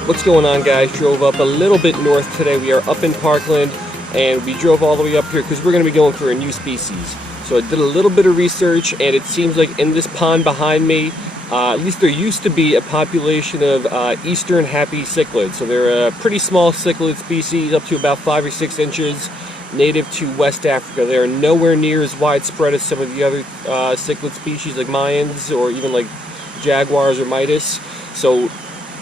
Alright, what's going on, guys? Drove up a little bit north today. We are up in Parkland, and we drove all the way up here because we're going to be going for a new species. So I did a little bit of research, and it seems like in this pond behind me, at least there used to be a population of eastern happy cichlids. So they're a pretty small cichlid species, up to about 5 or 6 inches, native to West Africa. They are nowhere near as widespread as some of the other cichlid species like Mayans or even like jaguars or Midas. So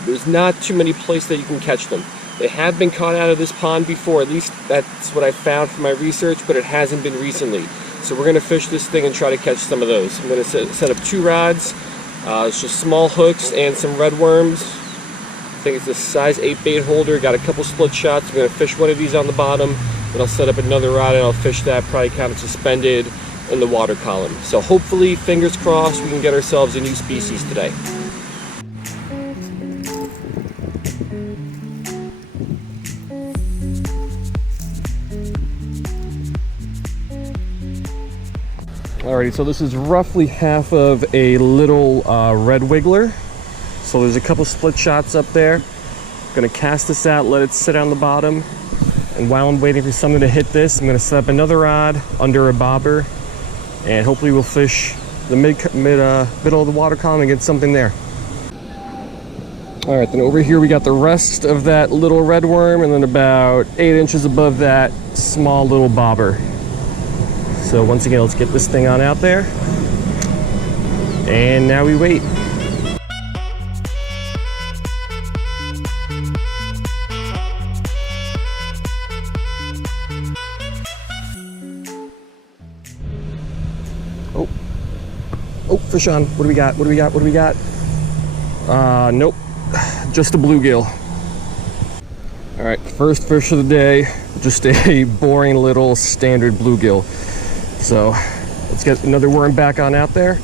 there's not too many places that you can catch them. They have been caught out of this pond before, at least that's what I found from my research, but it hasn't been recently. So we're going to fish this thing and try to catch some of those. I'm going to set up 2 rods. It's just small hooks and some red worms. I think it's a size 8 bait holder. Got a couple split shots. I'm going to fish one of these on the bottom. Then I'll set up another rod and I'll fish that, probably kind of suspended in the water column. So hopefully, fingers crossed, we can get ourselves a new species today. Alrighty, so this is roughly half of a little red wiggler. So there's a couple split shots up there. I'm gonna cast this out, let it sit on the bottom. And while I'm waiting for something to hit this, I'm gonna set up another rod under a bobber. And hopefully we'll fish the middle of the water column and get something there. Alright, then over here we got the rest of that little red worm, and then about 8 inches above that, small little bobber. So once again, let's get this thing on out there. And now we wait. Oh, fish on. What do we got? What do we got? What do we got? Nope. Just a bluegill. All right, first fish of the day. Just a boring little standard bluegill. So let's get another worm back on out there.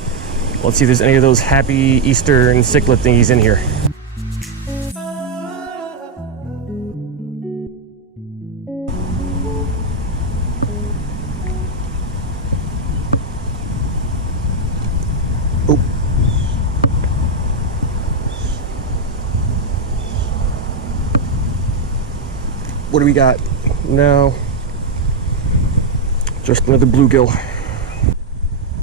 Let's see if there's any of those happy eastern cichlid thingies in here. Oh. What do we got? No. Just another bluegill.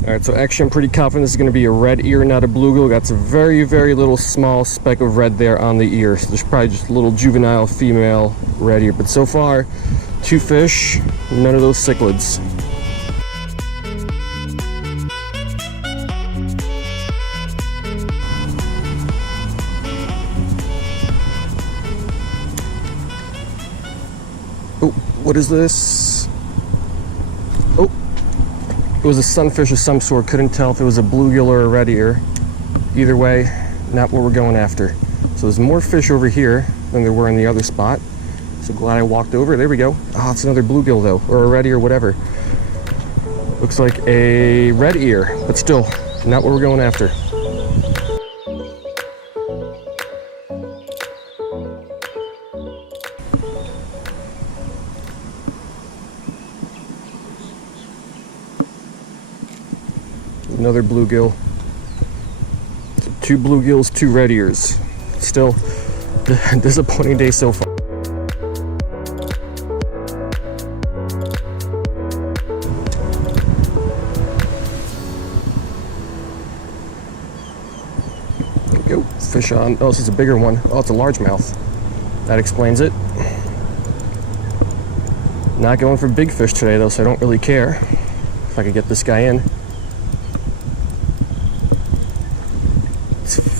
Alright, so actually I'm pretty confident this is going to be a red ear, not a bluegill. Got some very, very little small speck of red there on the ear. So there's probably just a little juvenile female red ear. But so far, 2 fish, none of those cichlids. Oh, what is this? Oh, it was a sunfish of some sort. Couldn't tell if it was a bluegill or a red ear. Either way, not what we're going after. So there's more fish over here than there were in the other spot. So glad I walked over. There we go. Oh, it's another bluegill though, or a red ear, whatever. Looks like a red ear, but still not what we're going after. Another bluegill. 2 bluegills, 2 red ears. Still disappointing day so far. There we go. Fish on. Oh, this is a bigger one. Oh, it's a largemouth. That explains it. Not going for big fish today though, so I don't really care if I could get this guy in.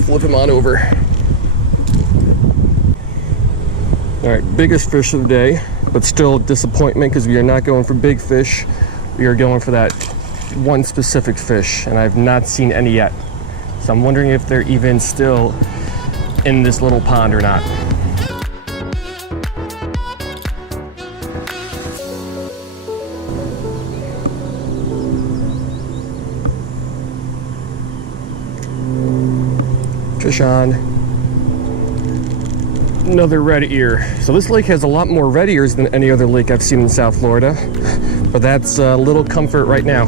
Flip him on over. All right, biggest fish of the day, but still disappointment because we are not going for big fish. We are going for that one specific fish, and I've not seen any yet. So I'm wondering if they're even still in this little pond or not. Fish on. Another red ear. So this lake has a lot more red ears than any other lake I've seen in South Florida, but that's a little comfort right now.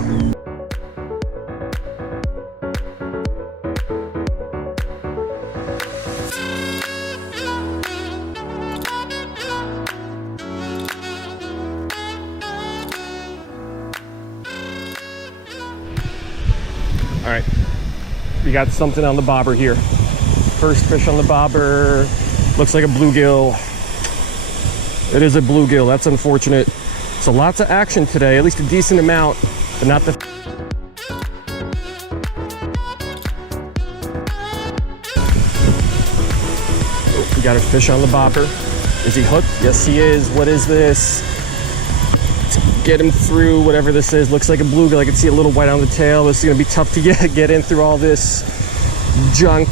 All right, we got something on the bobber here. First fish on the bobber. Looks like a bluegill. It is a bluegill. That's unfortunate. So lots of action today, at least a decent amount, but not the... Oh, we got a fish on the bobber. Is he hooked? Yes, he is. What is this? Let's get him through whatever this is. Looks like a bluegill. I can see a little white on the tail. This is gonna be tough to get in through all this junk.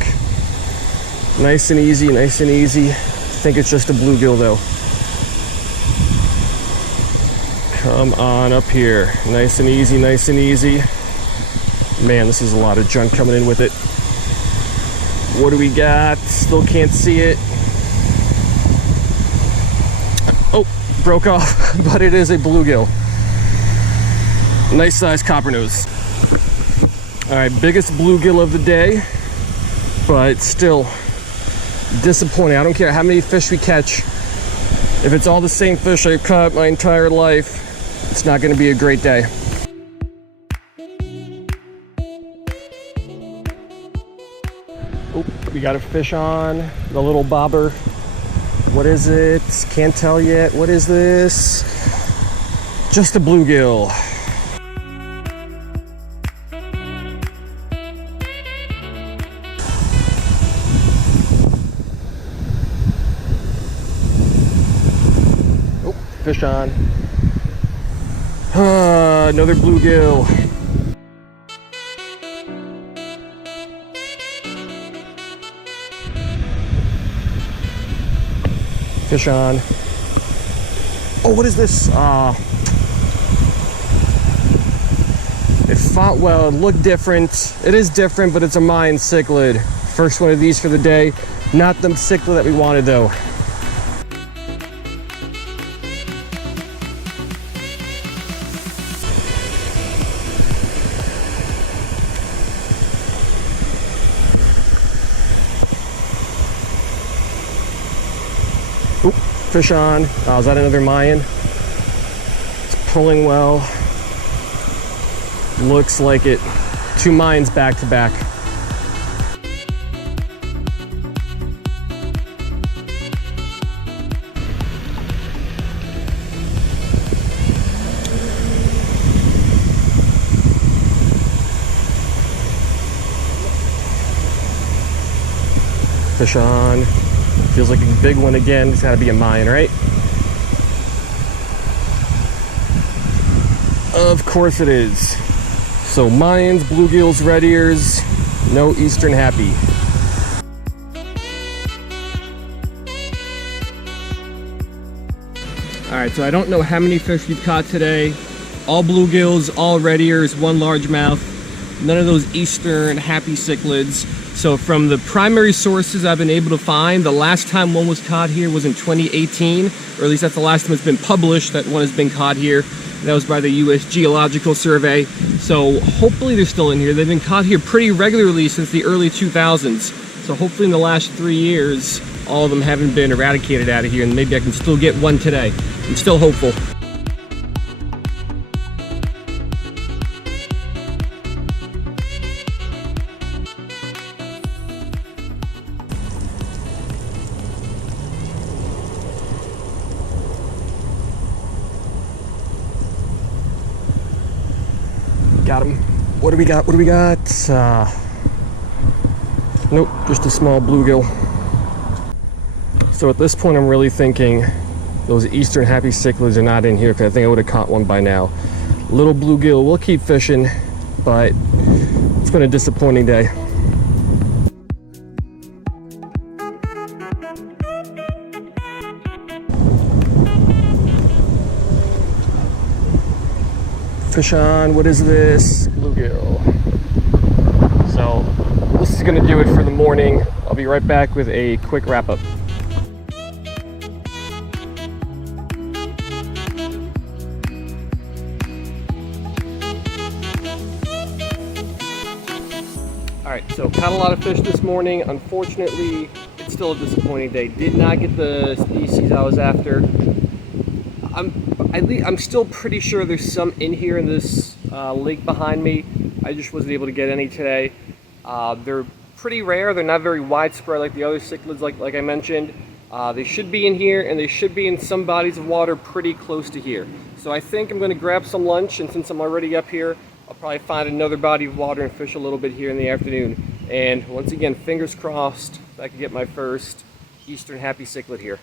Nice and easy, nice and easy. I think it's just a bluegill though. Come on up here. Nice and easy, nice and easy. Man, this is a lot of junk coming in with it. What do we got? Still can't see it. Oh, broke off, but it is a bluegill. Nice size coppernose. All right, biggest bluegill of the day, but still disappointing. I don't care how many fish we catch. If it's all the same fish I've caught my entire life, it's not going to be a great day. Oh, we got a fish on the little bobber. What is it? Can't tell yet. What is this? Just a bluegill. Oh, fish on. Another bluegill. Fish on. Oh, what is this? It fought well, it looked different. It is different, but it's a Mayan cichlid. First one of these for the day. Not the cichlid that we wanted though. Oop, fish on. Oh, is that another Mayan? It's pulling well. Looks like it. 2 Mayans back to back. Fish on. Feels like a big one again. It's gotta be a Mayan, right? Of course it is. So Mayans, bluegills, red ears, no Eastern happy. All right, so I don't know how many fish we've caught today. All bluegills, all red ears, 1 largemouth. None of those Eastern happy cichlids. So from the primary sources I've been able to find, the last time one was caught here was in 2018, or at least that's the last time it's been published that one has been caught here. That was by the U.S. Geological Survey. So hopefully they're still in here. They've been caught here pretty regularly since the early 2000s. So hopefully in the last 3 years, all of them haven't been eradicated out of here, and maybe I can still get one today. I'm still hopeful. Got him. What do we got? What do we got? Nope, just a small bluegill. So at this point, I'm really thinking those Eastern happy cichlids are not in here, because I think I would have caught one by now. Little bluegill, we'll keep fishing, but it's been a disappointing day. Fish on. What is this? Bluegill. So this is gonna do it for the morning. I'll be right back with a quick wrap up. All right, so caught a lot of fish this morning. Unfortunately, it's still a disappointing day. Did not get the species I was after. I'm still pretty sure there's some in here in this lake behind me, I just wasn't able to get any today. They're pretty rare. They're not very widespread like the other cichlids, like I mentioned. They should be in here, and they should be in some bodies of water pretty close to here. So I think I'm going to grab some lunch, and since I'm already up here, I'll probably find another body of water and fish a little bit here in the afternoon. And once again, fingers crossed, I can get my first Eastern Happy Cichlid here.